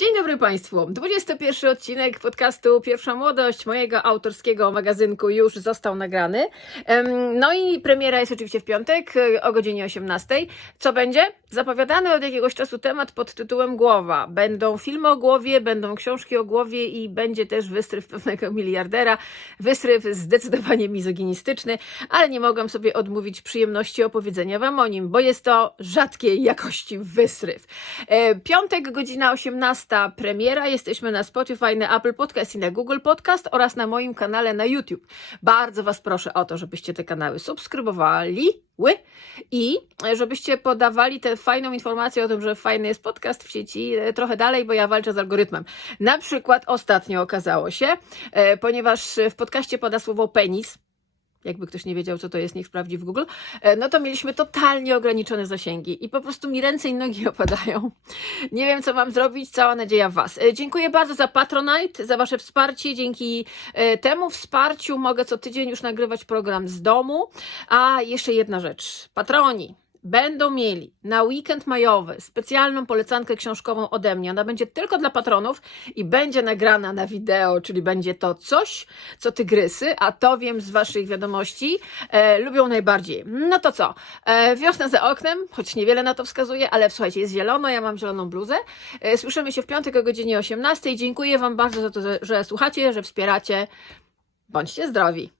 Dzień dobry Państwu. 21 odcinek podcastu Pierwsza Młodość mojego autorskiego magazynku już został nagrany. No i premiera jest oczywiście w piątek e, o godzinie 18. Co będzie? Zapowiadany od jakiegoś czasu temat pod tytułem Głowa. Będą filmy o głowie, będą książki o głowie i będzie też wystryw pewnego miliardera. Wystryw zdecydowanie mizoginistyczny, ale nie mogłam sobie odmówić przyjemności opowiedzenia Wam o nim, bo jest to rzadkiej jakości wystryw. E, Piątek, godzina 18, premiera. Jesteśmy na Spotify, na Apple Podcast i na Google Podcast oraz na moim kanale na YouTube. Bardzo Was proszę o to, żebyście te kanały subskrybowali i żebyście podawali tę fajną informację o tym, że fajny jest podcast w sieci e, trochę dalej, bo ja walczę z algorytmem. Na przykład ostatnio okazało się, e, ponieważ w podcaście pada słowo penis, jakby ktoś nie wiedział, co to jest, niech sprawdzi w Google, e, no to mieliśmy totalnie ograniczone zasięgi i po prostu mi ręce i nogi opadają. Nie wiem, co mam zrobić, cała nadzieja w Was. E, Dziękuję bardzo za Patronite, za Wasze wsparcie. Dzięki e, temu wsparciu mogę co tydzień już nagrywać program z domu. A jeszcze jedna rzecz. Patroni będą mieli na weekend majowy specjalną polecankę książkową ode mnie. Ona będzie tylko dla patronów i będzie nagrana na wideo, czyli będzie to coś, co tygrysy, a to wiem z Waszych wiadomości, e, lubią najbardziej. No to co? E, wiosna za oknem, choć niewiele na to wskazuje, ale słuchajcie, jest zielono, ja mam zieloną bluzę. E, słyszymy się w piątek o godzinie 18. Dziękuję Wam bardzo za to, że, że słuchacie, że wspieracie. Bądźcie zdrowi.